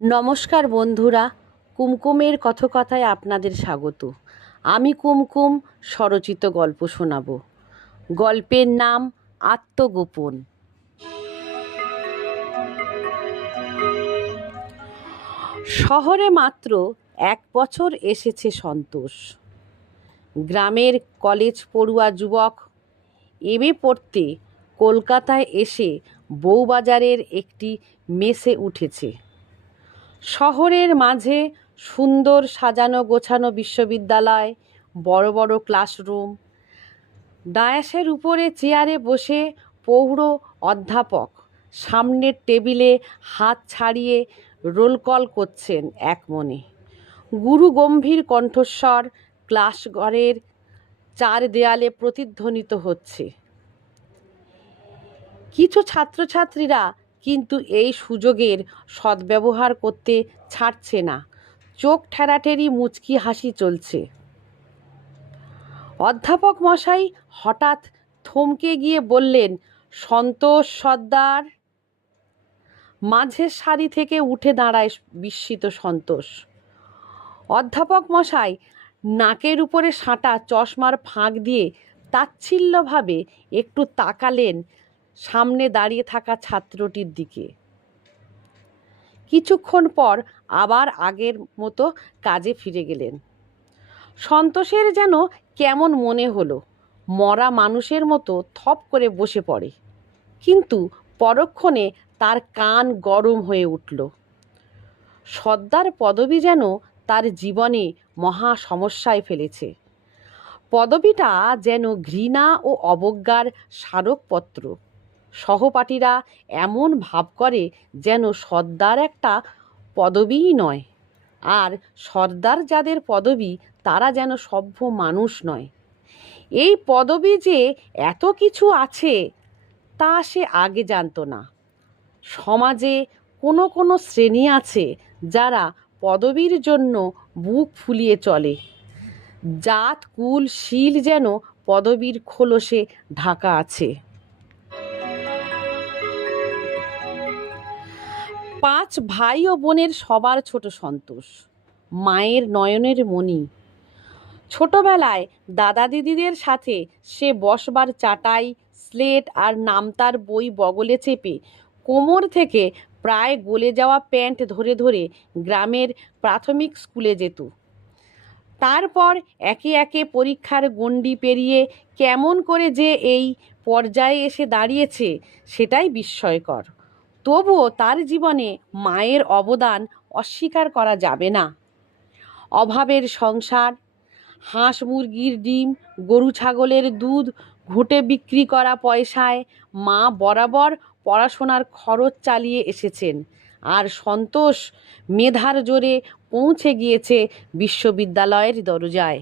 নমস্কার বন্ধুরা, কুমকুমের কথকথায় আপনাদের স্বাগত। আমি কুমকুম স্বরচিত গল্প শোনাব। গল্পের নাম আত্মগোপন। শহরে মাত্র 1 বছর এসেছে সন্তোষ। গ্রামের কলেজ পড়ুয়া যুবক এমএ পড়তে কলকাতায় এসে বউবাজারের একটি মেসে উঠেছে। শহরের মাঝে সুন্দর সাজানো গোছানো বিশ্ববিদ্যালয়, বড় বড় ক্লাসরুম, ডায়াসের উপরে চেয়ারে বসে প্রৌঢ় অধ্যাপক সামনের টেবিলে হাত ছাড়িয়ে রোল কল করছেন এক মনে। গুরু গম্ভীর কণ্ঠস্বর ক্লাস ঘরের চার দেয়ালে প্রতিধ্বনিত হচ্ছে। কিছু ছাত্রছাত্রীরা কিন্তু এই সুযোগের সদ্ব্যবহার করতে ছাড়ছে না। চোখ ঠেরাঠেরি মুচকি হাসি চলছে। অধ্যাপক মশাই হঠাৎ থমকে গিয়ে বললেন, সন্তোষ সর্দার। মাঝের সারি থেকে উঠে দাঁড়ায় বিস্মিত সন্তোষ। অধ্যাপক মশাই নাকের উপরে সাঁটা চশমার ফাঁক দিয়ে তাচ্ছিল্যভাবে একটু তাকালেন সামনে দাঁড়িয়ে থাকা ছাত্রটির দিকে। কিছুক্ষণ পর আবার আগের মতো কাজে ফিরে গেলেন। সন্তোষের যেন কেমন মনে হলো, মরা মানুষের মতো থপ করে বসে পড়ে। কিন্তু পরক্ষণে তার কান গরম হয়ে উঠল। সর্দার পদবি যেন তার জীবনে মহা সমস্যায় ফেলেছে। পদবিটা যেন ঘৃণা ও অবজ্ঞার স্মারকপত্র। সহপাঠীরা এমন ভাব করে যেন সর্দার একটা পদবিই নয়, আর সর্দার যাদের পদবি তারা যেন সভ্য মানুষ নয়। এই পদবি যে এত কিছু আছে তা সে আগে জানতো না। সমাজে কোনো কোনো শ্রেণী আছে যারা পদবীর জন্য বুক ফুলিয়ে চলে। জাত কুল শীল যেন পদবীর খোলসে ঢাকা আছে। 5 ভাই ও বোনের সবার ছোট সন্তোষ, মায়ের নয়নের মণি। ছোটবেলায় দাদা দিদিদের সাথে সে বসবার চাটাই, স্লেট আর নামতার বই বগলে চেপে কোমর থেকে প্রায় গলে যাওয়া প্যান্ট ধরে ধরে গ্রামের প্রাথমিক স্কুলে যেত। তারপর একে একে পরীক্ষার গণ্ডি পেরিয়ে কেমন করে যে এই পর্যায়ে এসে দাঁড়িয়েছে সেটাই বিস্ময়কর। তবুও তার জীবনে মায়ের অবদান অস্বীকার করা যাবে না। অভাবের সংসার, হাঁস মুরগির ডিম, গরু ছাগলের দুধ ঘুঁটে বিক্রি করা পয়সায় মা বরাবর পড়াশোনার খরচ চালিয়ে এসেছেন, আর সন্তোষ মেধার জোরে পৌঁছে গিয়েছে বিশ্ববিদ্যালয়ের দরজায়।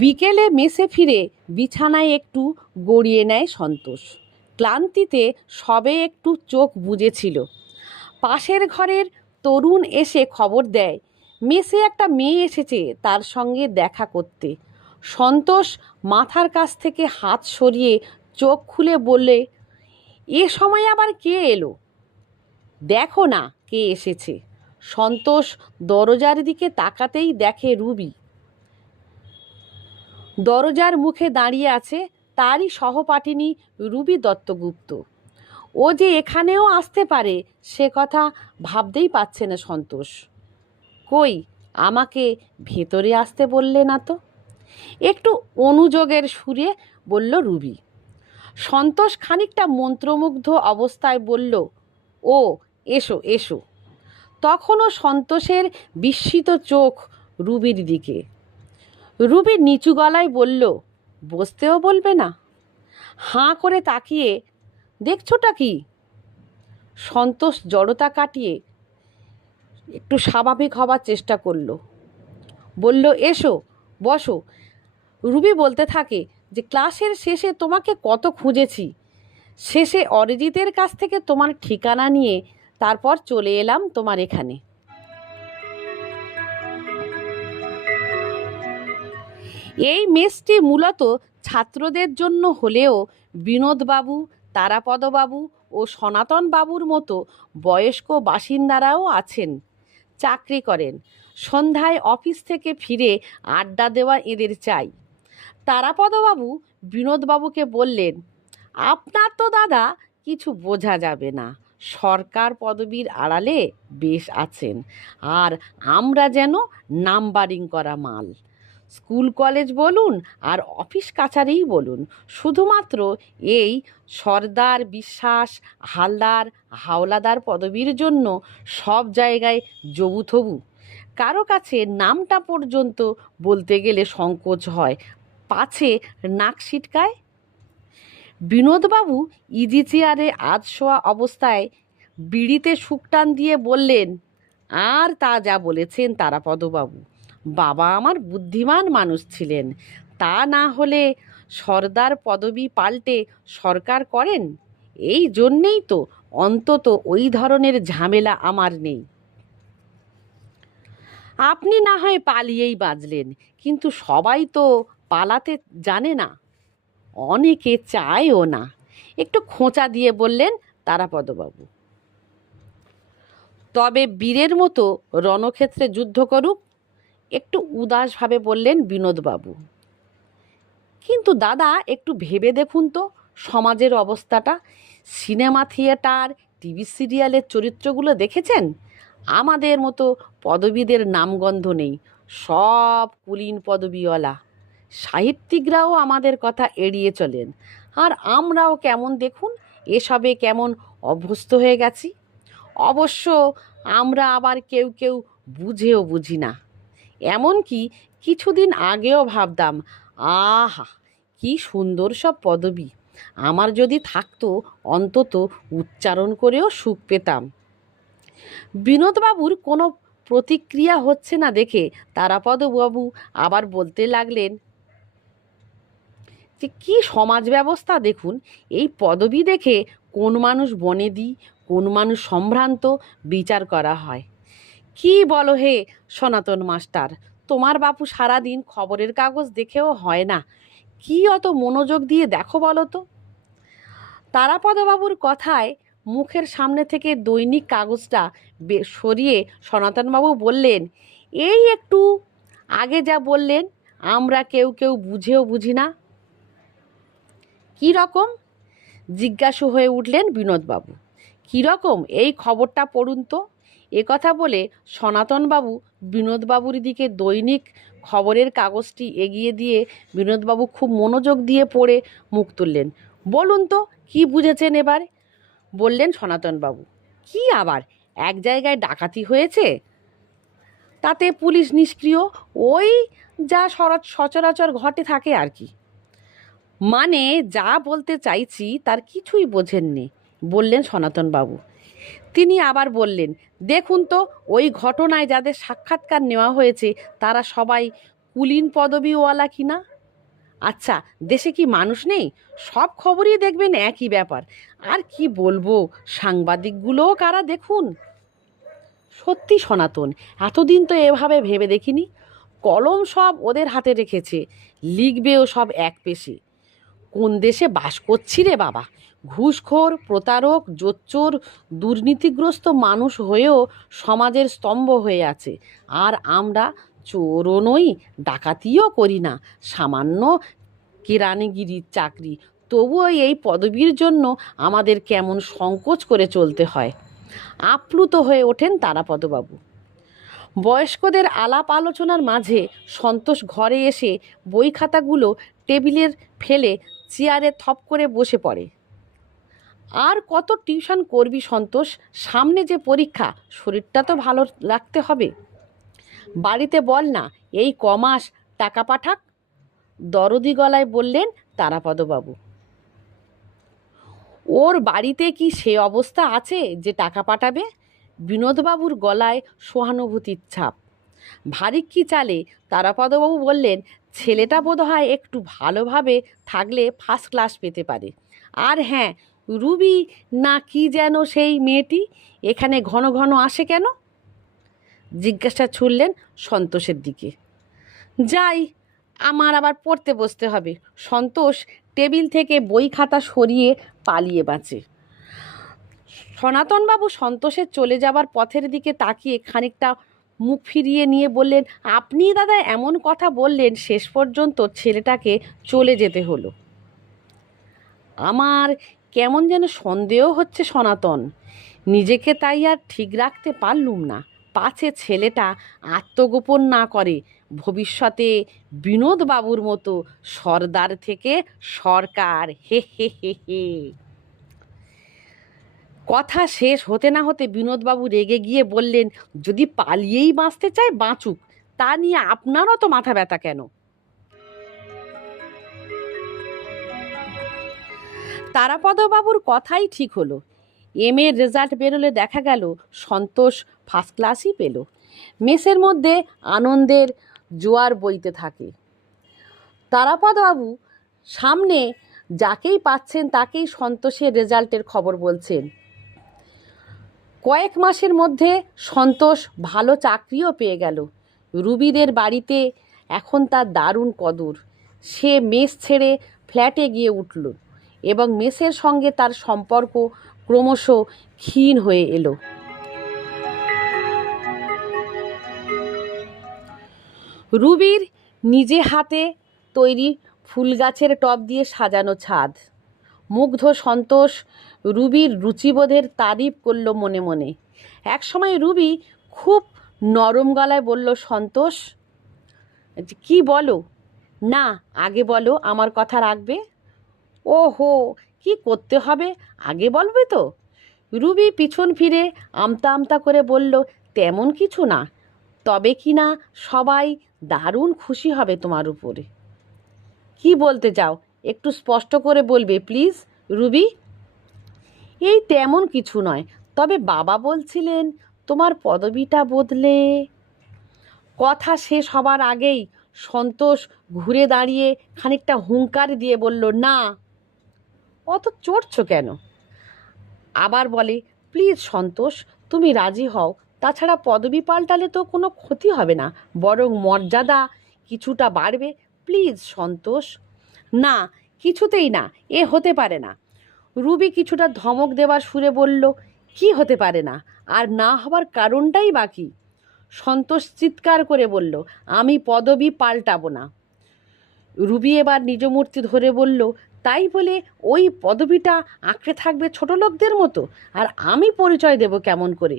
বিকেলে মেসে ফিরে বিছানায় একটু গড়িয়ে নেয় সন্তোষ। ক্লান্তিতে সবে একটু চোখ বুজেছিল। পাশের ঘরের তরুণ এসে খবর দেয়, মেসে একটা মেয়ে এসেছে তার সঙ্গে দেখা করতে। সন্তোষ মাথার কাছ থেকে হাত সরিয়ে চোখ খুলে বললে, এ সময় আবার কে এলো? দেখো না কে এসেছে। সন্তোষ দরজার দিকে তাকাতেই দেখে রুবি। দরজার মুখে দাঁড়িয়ে আছে তারই সহপাঠিনী রুবি দত্তগুপ্ত। ও যে এখানেও আসতে পারে সে কথা ভাবতেই পারছে না সন্তোষ। কই, আমাকে ভেতরে আসতে বললে না তো? একটু অনুযোগের সুরে বলল রুবি। সন্তোষ খানিকটা মন্ত্রমুগ্ধ অবস্থায় বলল, ও এসো এসো। তখনও সন্তোষের বিস্মিত চোখ রুবির দিকে। রুবি নিচু গলায় বলল, বসতেও বলবে না? হাঁ করে তাকিয়ে, দেখছোটা কি? সন্তোষ জড়তা কাটিয়ে একটু স্বাভাবিক হবার চেষ্টা করল। বলল, এসো বসো। রুবি বলতে থাকে যে ক্লাসের শেষে তোমাকে কত খুঁজেছি। শেষে অরিজিতের কাছ থেকে তোমার ঠিকানা নিয়ে তারপর চলে এলাম তোমার এখানে। এই মেসটি মূলত ছাত্রদের জন্য হলেও বিনোদবাবু তারাপদবাবু ও সনাতন বাবুর মতো বয়স্ক বাসিন্দারাও আছেন, চাকরি করেন। সন্ধ্যায় অফিস থেকে ফিরে আড্ডা দেওয়া এদের চাই। তারাপদবাবু বিনোদবাবুকে বললেন, আপনার তো দাদা কিছু বোঝা যাবে না, সরকার পদবীর আড়ালে বেশ আছেন, আর আমরা যেন নাম্বারিং করা মাল। স্কুল কলেজ বলুন আর অফিস কাছারিই বলুন, শুধুমাত্র এই সর্দার, বিশ্বাস, হালদার, হাওলাদার পদবীর জন্য সব জায়গায় জবুথবু। কারো কাছে নামটা পর্যন্ত বলতে গেলে সংকোচ হয়, পাছে নাক সিটকায়। বিনোদবাবু ইজি চেয়ারে আধশোয়া অবস্থায় বিড়িতে শুকটান দিয়ে বললেন, আর তা যা বলেছেন তারাপদবাবু, বাবা আমার বুদ্ধিমান মানুষ ছিলেন, তা না হলে সর্দার পদবী পাল্টে সরকার করেন। এই জন্যেই তো অন্তত ওই ধরনের ঝামেলা আমার নেই। আপনি না হয় পালিয়েই বাঁচলেন, কিন্তু সবাই তো পালাতে জানে না, অনেকে চায়ও না। একটু খোঁচা দিয়ে বললেন তারাপদবাবু। তবে বীরের মতো রণক্ষেত্রে যুদ্ধ করুক, একটু উদাসভাবে বললেন বিনোদবাবু। কিন্তু দাদা একটু ভেবে দেখুন তো সমাজের অবস্থাটা। সিনেমা, থিয়েটার, টিভি সিরিয়ালের চরিত্রগুলো দেখেছেন? আমাদের মতো পদবীদের নামগন্ধ নেই, সব কুলীন পদবীওয়ালা। সাহিত্যিকরাও আমাদের কথা এড়িয়ে চলেন, আর আমরাও কেমন দেখুন এসবে কেমন অভ্যস্ত হয়ে গেছি। অবশ্য আমরা আবার কেউ কেউ বুঝেও বুঝি না। এমনকি কিছুদিন আগেও ভাবতাম, আহা কি সুন্দর সব পদবী, আমার যদি থাকতো অন্তত উচ্চারণ করেও সুখ পেতাম। বিনোদবাবুর কোনো প্রতিক্রিয়া হচ্ছে না দেখে তারাপদবাবু আবার বলতে লাগলেন যে কী সমাজ ব্যবস্থা দেখুন, এই পদবী দেখে কোন মানুষ বনেদি, কোন মানুষ সম্ভ্রান্ত বিচার করা হয়। কি বলো হে সনাতন মাস্টার, তোমার বাপু সারাদিন খবরের কাগজ দেখেও হয় না, কি অত মনোযোগ দিয়ে দেখো বলো তো। তারাপদবাবুর কথায় মুখের সামনে থেকে দৈনিক কাগজটা সরিয়ে সনাতনবাবু বললেন, এই একটু আগে যা বললেন আমরা কেউ কেউ বুঝেও বুঝি না। কী রকম? জিজ্ঞাসু হয়ে উঠলেন বিনোদবাবু। কী রকম এই খবরটা পড়ুন তো। কথা বলে সনাতনবাবু বিনোদবাবুর দিকে দৈনিক খবরের কাগজটি এগিয়ে দিয়ে বিনোদবাবু খুব মনোযোগ দিয়ে পড়ে মুখ তুললেন। বলুন তো কি বুঝেছেন এবার? বললেন সনাতনবাবু। কি আবার, এক জায়গায় ডাকাতি হয়েছে, তাতে পুলিশ নিষ্ক্রিয়, ওই যা সচরাচর ঘটে থাকে আর কি। মানে যা বলতে চাইছি তার কিছুই বোঝেননি, বললেন সনাতনবাবু। তিনি আবার বললেন, দেখুন তো ওই ঘটনায় যাদের সাক্ষাৎকার নেওয়া হয়েছে তারা সবাই কুলীন পদবীওয়ালা কিনা। আচ্ছা, দেশে কি মানুষ নেই? সব খবরই দেখবেন একই ব্যাপার। আর কি বলবো, সাংবাদিকগুলোও কারা দেখুন। সত্যি সনাতন, এতদিন তো এভাবে ভেবে দেখিনি। কলম সব ওদের হাতে রেখেছে, লিখবেও সব এক পেশে। কোন দেশে বাস করছি রে বাবা! ঘুষখোর, প্রতারক, জোচ্চোর, দুর্নীতিগ্রস্ত মানুষ হয়েও সমাজের স্তম্ভ হয়ে আছে, আর আমরা চোরও নই, ডাকাতিও করি না, সামান্য কেরানিগিরির চাকরি, তবুও এই পদবীর জন্য আমাদের কেমন সংকোচ করে চলতে হয়। আপ্লুত হয়ে ওঠেন তারাপদবাবু। বয়স্কদের আলাপ আলোচনার মাঝে সন্তোষ ঘরে এসে বই খাতাগুলো টেবিলের ফেলে চেয়ারে থপ করে বসে পড়ে। আর কত টিউশন করবি সন্তোষ, সামনে যে পরীক্ষা, শরীরটা তো ভালো রাখতে হবে। বাড়িতে বল না এই কমাস টাকা পাঠাক, দরদি গলায় বললেন তারাপদবাবু। ওর বাড়িতে কি সে অবস্থা আছে যে টাকা পাঠাবে? বিনোদবাবুর গলায় সহানুভূতির ছাপ। ভারী কি চালে তারাপদবাবু বললেন, ছেলেটা বোধহয় একটু ভালোভাবে থাকলে ফার্স্ট ক্লাস পেতে পারে। আর হ্যাঁ, রুবি না কি যেন সেই মেয়েটি এখানে ঘন ঘন আসে কেন? জিজ্ঞাসা ছুড়লেন সন্তোষের দিকে। যাই, আমার আবার পড়তে বসতে হবে। সন্তোষ টেবিল থেকে বই খাতা সরিয়ে পালিয়ে বাঁচে। সনাতনবাবু সন্তোষের চলে যাবার পথের দিকে তাকিয়ে খানিকটা মুখ ফিরিয়ে নিয়ে বললেন, আপনি দাদা এমন কথা বললেন, শেষ পর্যন্ত ছেলেটাকে চলে যেতে হলো। আমার কেমন যেন সন্দেহ হচ্ছে সনাতন, নিজেকে তাই আর ঠিক রাখতে পারলুম না। পাছে ছেলেটা আত্মগোপন না করে ভবিষ্যতে বিনোদবাবুর মতো সর্দার থেকে সরকার। হে হে হে হে। কথা শেষ হতে না হতে বিনোদবাবু রেগে গিয়ে বললেন, যদি পালিয়েই বাঁচতে চায় বাঁচুক, তা নিয়ে আপনারও তো মাথা ব্যথা কেন? তারাপদবাবুর কথাই ঠিক হলো। এর রেজাল্ট বেরোলে দেখা গেল সন্তোষ ফার্স্ট ক্লাসই পেল। মেসের মধ্যে আনন্দের জোয়ার বইতে থাকে। তারাপদবাবু সামনে যাকেই পাচ্ছেন তাকেই সন্তোষের রেজাল্টের খবর বলছেন। কয়েক মাসের মধ্যে সন্তোষ ভালো চাকরিও পেয়ে গেল। রুবিদের বাড়িতে এখন তার দারুণ কদর। সে মেস ছেড়ে ফ্ল্যাটে গিয়ে উঠল এবং মেসের সঙ্গে তার সম্পর্ক ক্রমশ ক্ষীণ হয়ে এলো। রুবির নিজে হাতে তৈরি ফুল গাছের টব দিয়ে সাজানো ছাদ। মুগ্ধ সন্তোষ রুবির রুচিবোধের তারিফ করল মনে মনে। একসময় রুবি খুব নরম গলায় বলল, সন্তোষ, কি বলো না, আগে বলো, আমার কথা রাখবে? ও হো, কি করতে হবে আগে বলবে তো? রুবি পিছন ফিরে আমতা আমতা করে বলল, তেমন কিছু না, তবে কি না সবাই দারুণ খুশি হবে তোমার উপরে। কি বলতে চাও একটু স্পষ্ট করে বলবে প্লিজ রুবি? এই তেমন কিছু নয়, তবে বাবা বলছিলেন তোমার পদবিটা বদলে। কথা শেষ হবার আগেই সন্তোষ ঘুরে দাঁড়িয়ে খানিকটা হুঙ্কার দিয়ে বলল, না। অত চড়ছ কেন? আবার বলে, প্লিজ সন্তোষ, তুমি রাজি হও, তাছাড়া পদবি পাল্টালে তো কোনো ক্ষতি হবে না, বরং মর্যাদা কিছুটা বাড়বে। প্লিজ সন্তোষ। না, কিছুতেই না, এ হতে পারে না। রুবি কিছুটা ধমক দেবার সুরে বলল, কি হতে পারে না? আর না হবার কারণটাই বাকি। সন্তোষ চিৎকার করে বলল, আমি পদবি পাল্টাবো না। রুবি এবার নিজ মূর্তি ধরে বলল, তাই বলে ওই পদবিটা আঁকড়ে থাকবে ছোট লোকদের মতো? আর আমি পরিচয় দেব কেমন করে?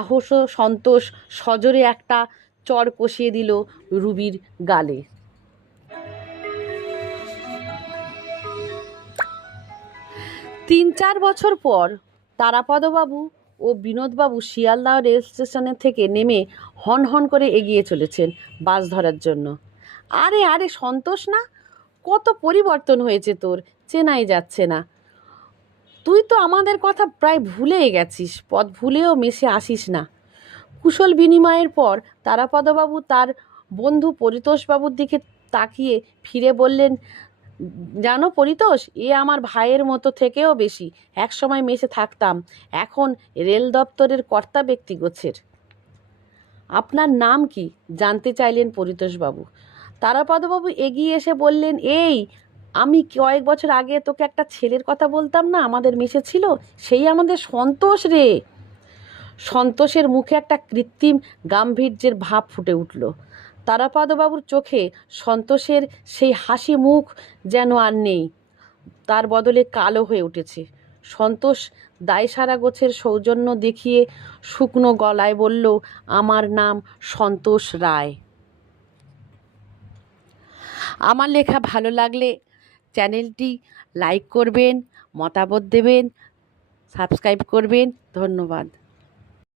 আহস সন্তোষ সজোরে একটা চড় কষিয়ে দিল রুবির গালে। 3-4 বছর পর তারাপদবাবু ও বিনোদবাবু শিয়ালদহ রেল স্টেশনের থেকে নেমে হন হন করে এগিয়ে চলেছেন বাস ধরার জন্য। আরে আরে সন্তোষ না, কত পরিবর্তন হয়েছে তোর, চেনাই যাচ্ছে না। তুই তো আমাদের কথা প্রায় ভুলেই গেছিস, পথ ভুলেও মেসে আসিস না। কুশল বিনিময়ের পর তারাপদবাবু তার বন্ধু পরিতোষবাবুর দিকে তাকিয়ে ফিরে বললেন, জানো পরিতোষ, এ আমার ভাইয়ের মতো থেকেও বেশি। একসময় মেসে থাকতাম, এখন রেল দপ্তরের কর্তা ব্যক্তি গোছের। আপনার নাম কি জানতে চাইলেন পরিতোষবাবু। তারাপদবাবু এগিয়ে এসে বললেন, এই আমি কয়েক বছর আগে তোকে একটা ছেলের কথা বলতাম না, আমাদের মেসে ছিল, সেই আমাদের সন্তোষ রে। সন্তোষের মুখে একটা কৃত্রিম গাম্ভীর্যের ভাব ফুটে উঠল। তারাপদবাবুর চোখে সন্তোষের সেই হাসি মুখ যেন আর নেই, তার বদলে কালো হয়ে উঠেছে। সন্তোষ দায়সারা গোছের সৌজন্য দেখিয়ে শুকনো গলায় বলল, আমার নাম সন্তোষ রায়। আমার লেখা ভালো লাগলে চ্যানেলটি লাইক করবেন, মতামত দেবেন, সাবস্ক্রাইব করবেন। ধন্যবাদ।